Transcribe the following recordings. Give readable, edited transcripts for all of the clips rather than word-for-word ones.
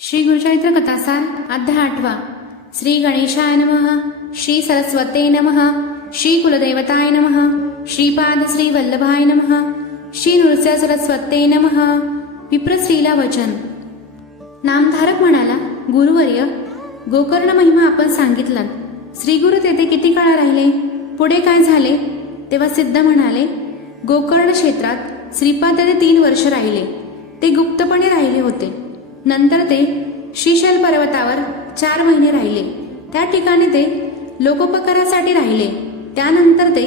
श्री गुरुचरित्र कथासार अध्याय 8। श्री गणेशाय नमः, श्री सरस्वते नमः, श्री कुलदेवताय नमः, श्रीपाद श्री वल्लभाय नमः, श्री नृसिंह सरस्वते नमः। विप्रस्त्रीला वचन। नामधारक म्हणाला, गुरुवर्य, गोकर्ण महिमा आपण सांगितला, श्री गुरु तेथे किती काळ राहिले, पुढे काय झाले? तेव्हा सिद्ध म्हणाले, गोकर्ण क्षेत्रात श्रीपाद तेथे 3 वर्ष राहिले. ते गुप्तपणे राहिले होते. नंतर ते श्रीशैल पर्वतावर 4 महिने राहिले. त्या ठिकाणी ते लोकोपकारासाठी राहिले. त्यानंतर ते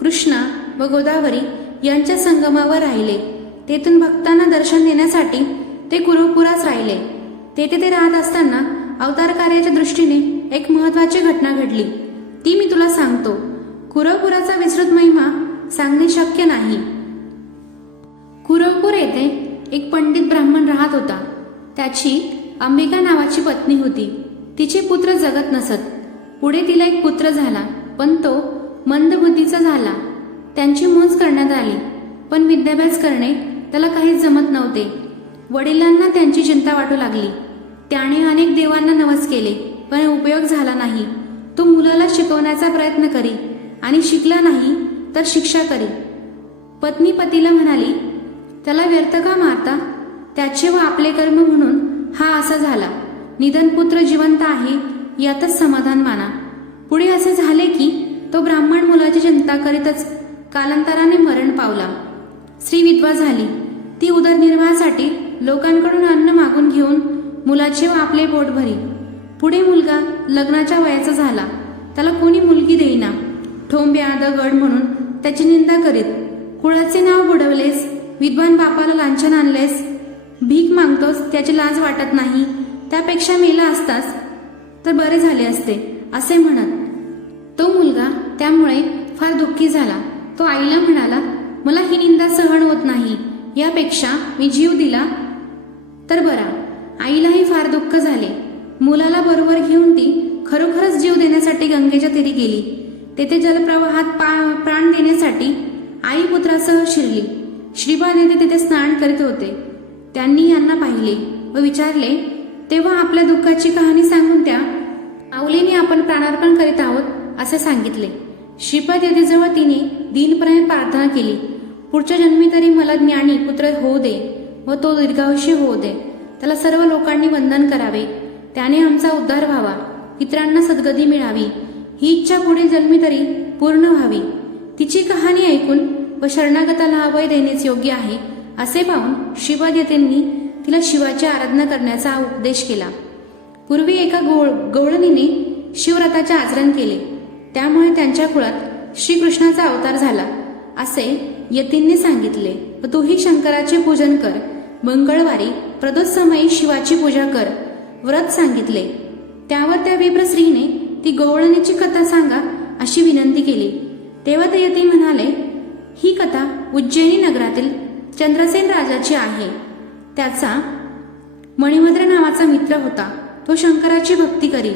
कृष्णा व गोदावरी यांच्या संगमावर राहिले. तेथून भक्तांना दर्शन देण्यासाठी ते कुरुपुरास राहिले. तेथे ते राहत असताना अवतार कार्याच्या दृष्टीने एक महत्वाची घटना घडली. ती मी तुला सांगतो. कुरुपुराचा विस्तृत महिमा सांगणे शक्य नाही. कुरुपूर येथे एक पंडित ब्राह्मण राहत होता. त्याची अंबिका नावाची पत्नी होती. तिचे पुत्र जगत नसत. पुढे तिला एक पुत्र झाला, पण तो मंदबुद्धीचा झाला. त्यांची मूंज करण्यात आली, पण विद्याभ्यास करणे त्याला काहीच जमत नव्हते. वडिलांना त्यांची चिंता वाटू लागली. त्याने अनेक देवांना नवस केले, पण उपयोग झाला नाही. तो मुलाला शिकवण्याचा प्रयत्न करी आणि शिकला नाही तर शिक्षा करी. पत्नी पतीला म्हणाली, त्याला व्यर्थ का मारता? त्याचे व आपले कर्म म्हणून हा असा झाला. निधन पुत्र जिवंत आहे यातच समाधान माना. पुढे असे झाले की तो ब्राह्मण मुलाची चिंता करीतच कालांतराने मरण पावला. स्त्री विधवा झाली. ती उदरनिर्वाहासाठी लोकांकडून अन्न मागून घेऊन मुलाचे व आपले पोट भरी. पुढे मुलगा लग्नाच्या वयाचा झाला. त्याला कोणी मुलगी देईना. ठोंब्या दगड म्हणून त्याची निंदा करीत. कुळाचे नाव बुडवलेस, विद्वान बापाला लांछन आणलेस, भीक मागतोस, त्याची लाज वाटत नाही, त्यापेक्षा मेला असतास तर बरे झाले असते, असे म्हणत. तो मुलगा त्यामुळे फार दुःखी झाला. तो आईला म्हणाला, मला ही निंदा सहन होत नाही, यापेक्षा मी जीव दिला तर बरा. आईलाही फार दुःख झाले. मुलाला बरोबर घेऊन ती खरोखरच जीव देण्यासाठी गंगेच्या तीरी गेली. तेथे जलप्रवाहात प्राण देण्यासाठी आई पुत्रासह शिरली. श्रीपाद येथे तिथे स्नान करीत होते. त्यांनी यांना पाहिले व विचारले. तेव्हा आपल्या दुःखाची कहाणी सांगून त्या माऊलीने आपण प्राणार्पण करीत आहोत असे सांगितले. श्रीपाद यतीजवळ तिने दीनपणे प्रार्थना केली, पुढच्या जन्मी तरी मला ज्ञानी पुत्र होऊ दे व तो दीर्घायुषी होऊ दे. त्याला सर्व लोकांनी वंदन करावे, त्याने आमचा उद्धार व्हावा, पितरांना सद्गती मिळावी, ही इच्छा पुढे जन्मी तरी पूर्ण व्हावी. तिची कहाणी ऐकून व शरणागताला अभय देणेच योग्य आहे असे पाहून श्रीपाद यतींनी तिला शिवाची आराधना करण्याचा उपदेश केला. पूर्वी एका गवळणीने शिवव्रताचे आचरण केले, त्यामुळे त्यांच्या कुळात श्रीकृष्णाचा अवतार झाला असे यतींनी सांगितले. व तूही शंकराचे पूजन कर, मंगळवारी प्रदोषसमयी शिवाची पूजा कर, व्रत सांगितले. त्यावर त्या विप्रस्त्रीने ती गवळणीची कथा सांगा अशी विनंती केली. तेव्हा ते यती म्हणाले, ही कथा उज्जैनी नगरातील चंद्रसेन राजाची आहे. त्याचा मणिभद्र नावाचा मित्र होता. तो शंकराची भक्ती करी.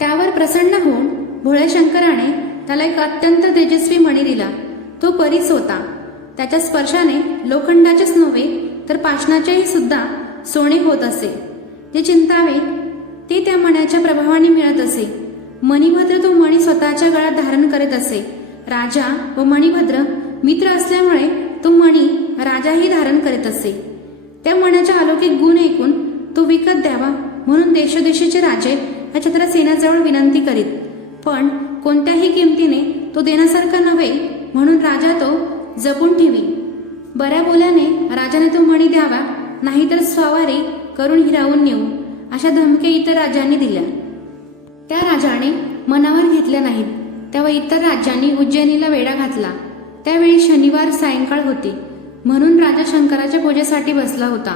त्यावर प्रसन्न होऊन भोळ्या शंकराने त्याला एक अत्यंत तेजस्वी मणी दिला. तो परीच होता. त्याच्या स्पर्शाने लोखंडाचेच नव्हे तर पाषाणाचेही सुद्धा सोने होत असे. जे चिंतावे ते त्या मण्याच्या प्रभावाने मिळत असे. मणिभद्र तो मणी स्वतःच्या गळ्यात धारण करीत असे. राजा व मणिभद्र मित्र असल्यामुळे तो मणी राजाही धारण करीत असे. त्या मण्याच्या अलौकिक गुण ऐकून तो विकत द्यावा म्हणून देशोदेशीचे राजे या चंद्रसेनाजवळ विनंती करीत, पण कोणत्याही किमतीने तो देण्यासारखा नव्हे म्हणून राजा तो जपून ठेवी. बऱ्या बोल्याने राजाने तो मणी द्यावा, नाहीतर स्वारी करून हिरावून नेऊ अशा धमक्या इतर राजांनी दिल्या. त्या राजाने मनावर घेतल्या नाहीत. तेव्हा इतर राज्यांनी उज्जैनीला वेढा घातला. त्यावेळी शनिवार सायंकाळ होती, म्हणून राजा शंकराच्या पूजेसाठी बसला होता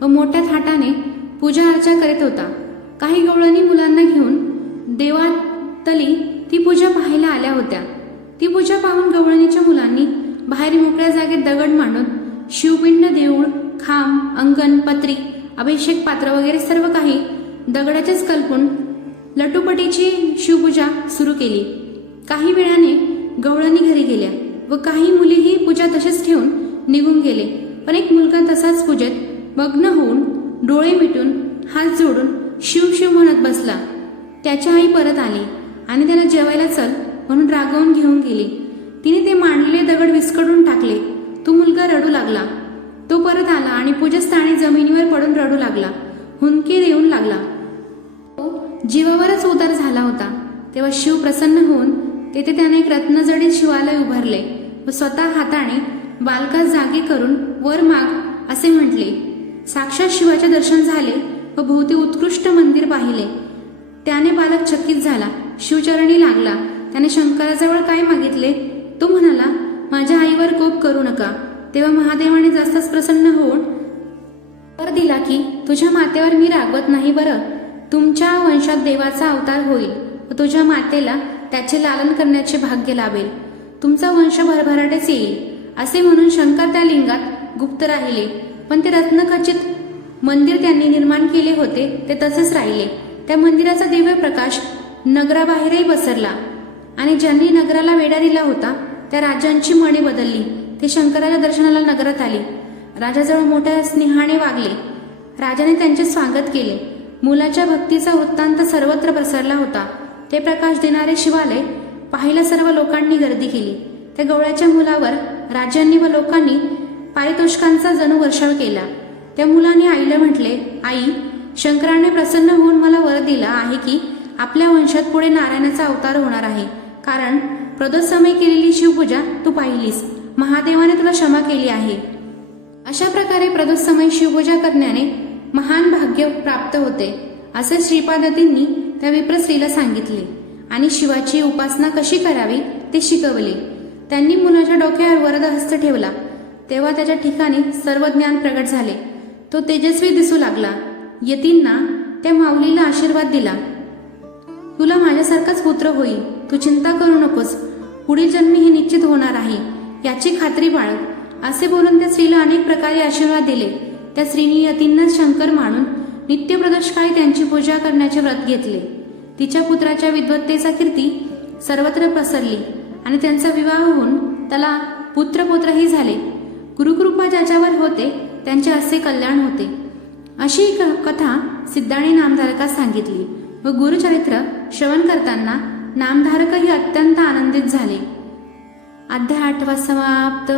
व मोठ्या थाटाने पूजा अर्चा करीत होता. काही गवळणी मुलांना घेऊन देवातली ती पूजा पाहायला आल्या होत्या. ती पूजा पाहून गवळणीच्या मुलांनी बाहेर मोकळ्या जागेत दगड मांडून शिवपिंड, देऊळ, खांब, अंगण, पत्री, अभिषेक पात्र वगैरे सर्व काही दगडाचेच कल्पून लटुपटीची शिवपूजा सुरू केली. काही वेळाने गवळणी घरी गेल्या व काही मुलीही पूजा तसेच ठेवून निघून गेले. पण एक मुलगा तसाच पूजेत मग्न होऊन डोळे मिटून हात जोडून शिव शिव म्हणत बसला. त्याची आई परत आली आणि त्याला जेवायला चल म्हणून रागवून घेऊन गेली. तिने ते मांडलेले दगड विस्कटून टाकले. तो मुलगा रडू लागला. तो परत आला आणि पूजस्थानी जमिनीवर पडून रडू लागला. हुंदके देऊन लागला. तो जीवावरच उदार झाला होता. तेव्हा शिव प्रसन्न होऊन तेथे त्याने एक रत्नजडित शिवालय उभारले व स्वतः हाताने बालकास जागी करून वर माग असे म्हटले. साक्षात शिवाचे दर्शन झाले व भोवती उत्कृष्ट मंदिर पाहिले. त्याने बालक चकित झाला. शिवचरणी लागला. त्याने शंकराजवळ काय मागितले? तो म्हणाला, माझ्या आईवर कोप करू नका. तेव्हा महादेवाने जास्तच प्रसन्न होऊन वर दिला की तुझ्या मातेवर मी रागवत नाही बरं. तुमच्या वंशात देवाचा अवतार होईल व तुझ्या मातेला त्याचे लालन करण्याचे भाग्य लाभेल. तुमचा वंश भरभराटेच येईल. असे म्हणून शंकर त्या लिंगात गुप्त राहिले. पण ते रत्नखचित मंदिर त्यांनी निर्माण केले होते ते तसेच राहिले. त्या मंदिराचा दिव्य प्रकाश नगराबाहेरही पसरला आणि ज्यांनी नगराला वेढा दिला होता त्या राजांची मने बदलली. ते शंकराच्या दर्शनाला नगरात आले. राजाजवळ मोठ्या स्नेहाने वागले. राजाने त्यांचे स्वागत केले. मुलाच्या भक्तीचा वृत्तांत सर्वत्र पसरला होता. ते प्रकाश देणारे शिवालय पाहायला सर्व लोकांनी गर्दी केली. त्या गवळ्याच्या मुलावर राजांनी व लोकांनी पारितोषिकांचा जणू वर्षाव केला. त्या मुलाने आईला म्हटले, आई, शंकराने प्रसन्न होऊन मला वर दिला आहे की आपल्या वंशात पुढे नारायणाचा अवतार होणार आहे. कारण प्रदोष समय केलेली शिवपूजा तू पाहिलीस. महादेवाने तुला क्षमा केली आहे. अशा प्रकारे प्रदोष समय शिवपूजा करण्याने महान भाग्य प्राप्त होते असे श्रीपादतींनी त्या विप्रस्त्रीला सांगितले आणि शिवाची उपासना कशी करावी ते शिकवले. त्यांनी मुलाच्या डोक्यावर वरद हस्त ठेवला. तेव्हा त्याच्या ठिकाणी सर्व ज्ञान प्रगट झाले. तो तेजस्वी दिसू लागला. यतींना त्या माऊलीला आशीर्वाद दिला. तुला माझ्यासारखाच पुत्र होईल. तू चिंता करू नकोस. पुढील जन्मी हे निश्चित होणार आहे याची खात्री बाळग. असे बोलून त्या स्त्रीला अनेक प्रकारे आशीर्वाद दिले. त्या स्त्रीने यतींना शंकर मानून नित्य प्रदोषकाळी त्यांची पूजा करण्याचे व्रत घेतले. तिच्या पुत्राच्या विद्वत्तेचा कीर्ती सर्वत्र पसरली आणि त्यांचा विवाह होऊन त्याला पुत्रही झाले. गुरुकृपा ज्याच्यावर होते त्यांचे असे कल्याण होते. अशी कथा सिद्धाने नामधारकास सांगितली व गुरुचरित्र श्रवण करताना नामधारकही अत्यंत आनंदित झाले. अध्याय 8 समाप्त.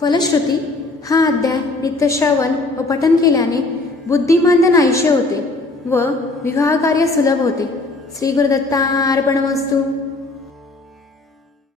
फलश्रुती. हा अध्याय नित्य श्रवण व पठन केल्याने बुद्धिमान नाहीसे होते व विवाह कार्य सुलभ होते. श्री गुरुदत्तार्पणमस्तु.